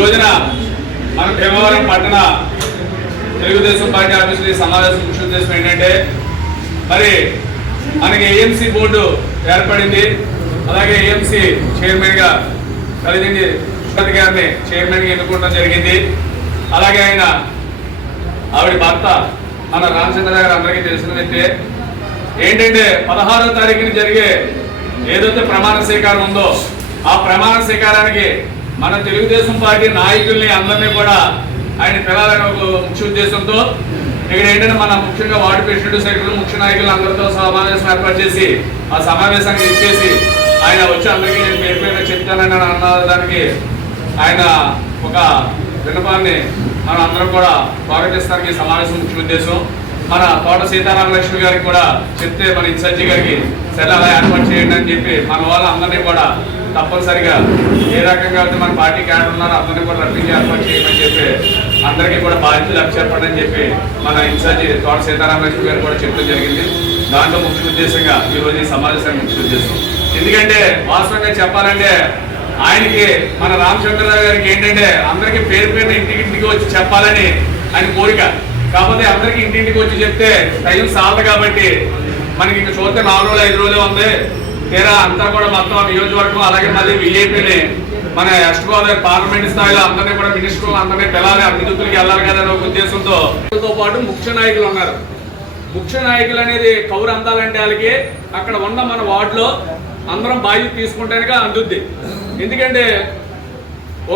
రోజున మన భీమవరం పట్టణ తెలుగుదేశం పార్టీ ఆఫీసులో సమావేశం ముఖ్య ఉద్దేశం ఏంటంటే మరి మనకి ఏఎంసీ బోర్డు ఏర్పడింది. అలాగే ఏఎంసీ చైర్మన్గా కలిగింది. సుమతి గారిని చైర్మన్గా ఎన్నుకోవడం జరిగింది. అలాగే ఆయన ఆవిడ భర్త మన రామచంద్ర గారు అందరికీ తెలిసిన వ్యక్తే. ఏంటంటే పదహారో తారీఖున జరిగే ఏదైతే ప్రమాణ స్వీకారం ఉందో ఆ ప్రమాణ స్వీకారానికి మన తెలుగుదేశం పార్టీ నాయకుల్ని అందరినీ కూడా ఆయన పిలాలని ఒక ముఖ్య ఉద్దేశంతో ఇక్కడ ఏంటంటే మన ముఖ్యంగా వార్డు ప్రెసిడెంట్ సెక్రటరీ ముఖ్య నాయకులు అందరితో సమావేశం ఏర్పాటు చేసి ఆ సమావేశానికి ఇచ్చేసి ఆయన వచ్చి అందరికీ నేను పేరు పేరు చెప్తానని అన్నదానికి ఆయన ఒక విన్నపాన్ని మనం అందరం కూడా స్వాగతిస్తానికి సమావేశం ముఖ్య ఉద్దేశం. మన తోట సీతారామలక్ష్మి గారికి కూడా చెప్తే మన ఇన్ఛార్జి గారికి సరే అలా ఏర్పాటు చేయండి అని చెప్పి మన వాళ్ళందరినీ కూడా తప్పనిసరిగా ఏ రకంగా అయితే మన పార్టీ క్యాడర్ ఉన్నారో అందరినీ కూడా రప్పించి ఏర్పాటు చేయమని చెప్పి అందరికీ కూడా బాధ్యతలు అప్పచెప్పండి అని చెప్పి మన ఇన్ఛార్జి తోట సీతారామ గారు కూడా చెప్పడం జరిగింది. దాంట్లో ముఖ్య ఉద్దేశంగా ఈరోజు ఈ సమావేశానికి ముఖ్య ఉద్దేశం. ఎందుకంటే వాస్తవంగా చెప్పాలంటే ఆయనకి మన రామచంద్రరావు గారికి ఏంటంటే అందరికీ పేరు పేరున ఇంటికి ఇంటికి వచ్చి చెప్పాలని ఆయన కోరిక. కాకపోతే అందరికీ ఇంటింటికి వచ్చి చెప్తే టైం సాలదు కాబట్టి మనకి ఇంకా చూస్తే నాలుగు రోజులు ఐదు రోజులు ఉంది. తీరా అంతా కూడా మొత్తం నియోజకవర్గం అలాగే మళ్ళీ విఐపీని మన వెస్ట్ గోదావరి పార్లమెంట్ స్థాయిలో అందరినీ కూడా మినిస్టర్లు అందరినీ పిల్లలు అభివృద్ధికి వెళ్ళాలి కదా అనే ఒక ఉద్దేశంతో తో పాటు ముఖ్య నాయకులు ఉన్నారు. ముఖ్య నాయకులు అనేది కౌరు అందాలంటే వాళ్ళకి అక్కడ ఉన్న మన వార్డులో అందరం బాధ్యత తీసుకుంటేనే అందుద్ది. ఎందుకంటే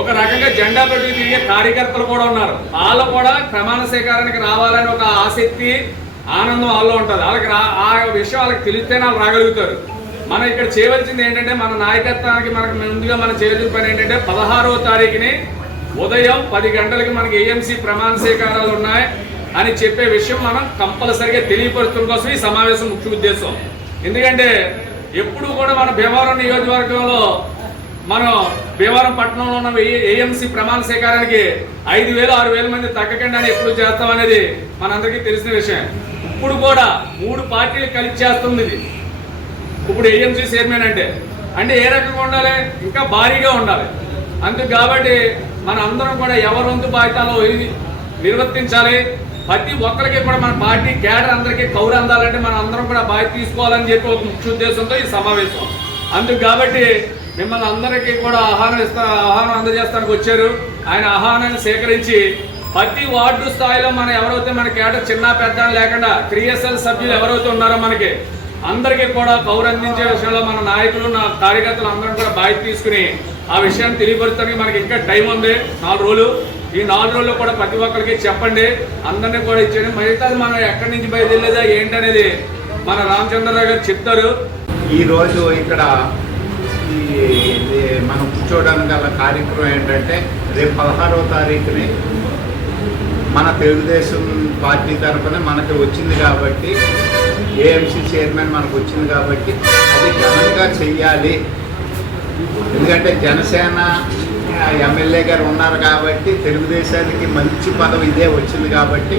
ఒక రకంగా జెండా పెట్టి తిరిగే కార్యకర్తలు కూడా ఉన్నారు. వాళ్ళు కూడా ప్రమాణ స్వీకారానికి రావాలని ఒక ఆసక్తి ఆనందం వాళ్ళలో ఉంటుంది. వాళ్ళకి రా ఆ విషయం వాళ్ళకి తెలిస్తేనే వాళ్ళు రాగలుగుతారు. మనం ఇక్కడ చేయవలసింది ఏంటంటే మన నాయకత్వానికి మనకు ముందుగా మనం చేయవలసిన పని ఏంటంటే పదహారవ తారీఖుని ఉదయం పది గంటలకి మనకి ఏఎంసీ ప్రమాణ స్వీకారాలు ఉన్నాయి అని చెప్పే విషయం మనం కంపల్సరిగా తెలియపరచడం కోసం ఈ సమావేశం ముఖ్య ఉద్దేశం. ఎందుకంటే ఎప్పుడు కూడా మన భీమవరం నియోజకవర్గంలో మనం భీమవరం పట్టణంలో ఉన్న ఏఎంసీ ప్రమాణ స్వీకారానికి ఐదు వేలు ఆరు వేల మంది తగ్గకుండా అని ఎప్పుడు చేస్తాం అనేది మనందరికీ తెలిసిన విషయం. ఇప్పుడు కూడా మూడు పార్టీలు కలిసి చేస్తుంది ఇది. ఇప్పుడు ఏఎంసీ చైర్మన్ అంటే అంటే ఏ రకంగా ఉండాలి? ఇంకా భారీగా ఉండాలి. అందుకు కాబట్టి మన అందరం కూడా ఎవరొంతు బాధ్యతలో ఇది నిర్వర్తించాలి. ప్రతి ఒక్కరికి కూడా మన పార్టీ కేడర్ అందరికీ కౌరు అందాలంటే మనం అందరం కూడా బాధ్యత తీసుకోవాలని చెప్పి ఒక ముఖ్య ఉద్దేశంతో ఈ సమావేశం. అందుకు కాబట్టి మిమ్మల్ని అందరికీ కూడా ఆహ్వానం ఇస్తా ఆహ్వానం అందజేస్తానికి వచ్చారు. ఆయన ఆహ్వానాన్ని సేకరించి ప్రతి వార్డు స్థాయిలో మనం ఎవరైతే మన కేడర్ చిన్న పెద్ద లేకుండా క్రియాశీల సభ్యులు ఎవరైతే ఉన్నారో మనకి అందరికీ కూడా పౌరు అందించే విషయంలో మన నాయకులు నా కార్యకర్తలు అందరం కూడా బాధ్యత తీసుకుని ఆ విషయాన్ని తెలియపరచడానికి మనకి ఇంకా టైం ఉంది. నాలుగు రోజులు. ఈ నాలుగు రోజుల్లో కూడా ప్రతి ఒక్కరికి చెప్పండి. అందరినీ కూడా ఇచ్చేయండి. మిగతా మనం ఎక్కడి నుంచి బయలుదేరలేదా ఏంటనేది మన రామచంద్రరావు గారు చెప్తారు. ఈ రోజు ఇక్కడ ఈ మనం కూర్చోవడానికి గల కార్యక్రమం ఏంటంటే రేపు పదహారవ తారీఖుని మన తెలుగుదేశం పార్టీ తరఫున మనకి వచ్చింది కాబట్టి ఏఎంసీ చైర్మన్ మనకు వచ్చింది కాబట్టి అది ఘనంగా చెయ్యాలి. ఎందుకంటే జనసేన ఎమ్మెల్యే గారు ఉన్నారు కాబట్టి తెలుగుదేశానికి మంచి పదవి ఇదే వచ్చింది కాబట్టి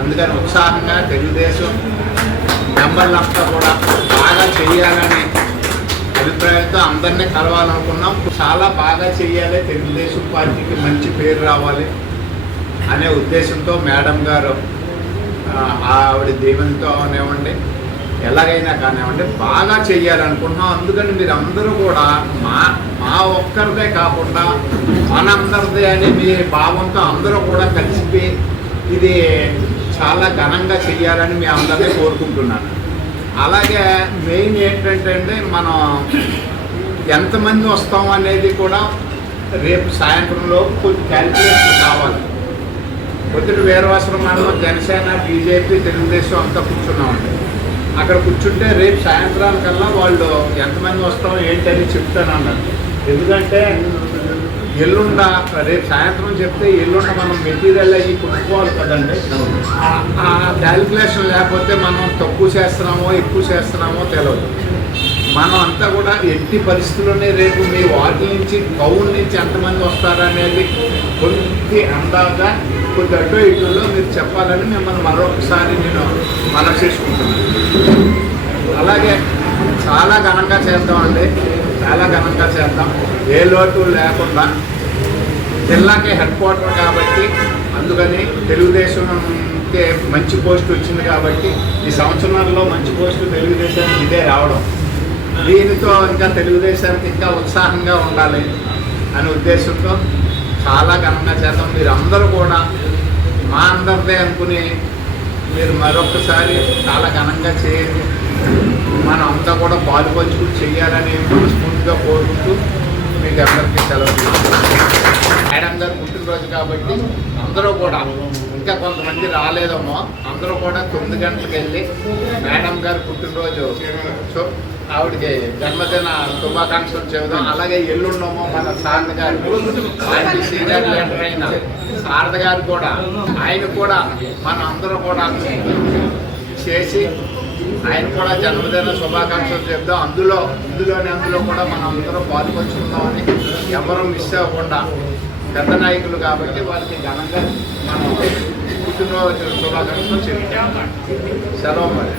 అందుకని ఉత్సాహంగా తెలుగుదేశం మెంబర్లంతా కూడా బాగా చేయాలని అభిప్రాయంతో అందరినీ కలవాలనుకున్నాం. చాలా బాగా చేయాలి తెలుగుదేశం పార్టీకి మంచి పేరు రావాలి. అనే ఉద్దేశంతో మేడం గారు ఆవిడ దీవెనతో అనేవ్వండి ఎలాగైనా కానివ్వండి బాగా చెయ్యాలనుకుంటున్నాం. అందుకని మీరు అందరూ కూడా మా మా ఒక్కరిదే కాకుండా మనందరిదే అని మీ భావంతో అందరూ కూడా కలిసి ఇది చాలా ఘనంగా చెయ్యాలని మీ అందరినీ కోరుకుంటున్నాను. అలాగే మెయిన్ ఏంటంటే అండి మనం ఎంతమంది వస్తాం అనేది కూడా రేపు సాయంత్రంలో కొంచెం క్యాల్కులేషన్ కావాలి. పొద్దున వీరవాసరం మనం జనసేన బీజేపీ తెలుగుదేశం అంతా కూర్చున్నామండి అక్కడ కూర్చుంటే రేపు సాయంత్రానికల్లా వాళ్ళు ఎంతమంది వస్తాం ఏంటని చెప్తానన్నారు. ఎందుకంటే ఎల్లుండ రేపు సాయంత్రం చెప్తే ఎల్లుండ మనం మెటీరియల్ అయ్యి కొనుక్కోవాలి కదండి. ఆ- ఆ క్యాలిక్యులేషన్ లేకపోతే మనం తక్కువ చేస్తున్నామో ఎక్కువ చేస్తున్నామో తెలియదు మనం అంతా కూడా ఎట్టి పరిస్థితుల్లోనే రేపు మీ వార్డు నుంచి టౌన్ నుంచి ఎంతమంది వస్తారనేది కొద్ది అందాగా కొద్ది అటో ఇటులో మీరు చెప్పాలని మిమ్మల్ని మరొకసారి నేను మనసు చేసుకుంటున్నాను. అలాగే చాలా ఘనంగా చేద్దామండి చాలా ఘనంగా చేద్దాం. ఏ లోటు లేకుండా జిల్లాకే హెడ్ క్వార్టర్ కాబట్టి అందుకని తెలుగుదేశంకే మంచి పోస్ట్ వచ్చింది కాబట్టి ఈ సంవత్సరాల్లో మంచి పోస్ట్ తెలుగుదేశానికి ఇదే రావడం. దీనితో ఇంకా తెలుగుదేశానికి ఇంకా ఉత్సాహంగా ఉండాలి అనే ఉద్దేశంతో చాలా ఘనంగా చేద్దాం. మీరు అందరూ కూడా మా అందరిదే అనుకుని మీరు మరొకసారి చాలా ఘనంగా చేయండి. మనం అంతా కూడా పాలు పంచుకుని చేయాలని మనస్ఫూర్తిగా కోరుకుంటూ మీకు అందరికీ సెలవు మేడం గారు పుట్టినరోజు కాబట్టి అందరూ కూడా ఇంకా కొంతమంది రాలేదమ్మో. అందరూ కూడా తొమ్మిది గంటలకు వెళ్ళి మేడం గారు పుట్టినరోజు. సో ఆవిడకి జన్మదిన శుభాకాంక్షలు చెబుదాం. అలాగే ఎల్లుండమో మన శారద గారు పార్టీ సీనియర్ లీడర్ అయిన శారద గారు కూడా ఆయన కూడా మన అందరూ కూడా చేసి ఆయన కూడా జన్మదిన శుభాకాంక్షలు చెప్దాం అందులో ఇందులోనే అందులో కూడా మనం అందరం పాల్పంచుకుందామని ఎవరు మిస్ అవ్వకుండా పెద్ద నాయకులు కాబట్టి వారికి ఘనంగా మనం పుట్టినరోజు శుభాకాంక్షలు చెప్తాం సెలవు మరి.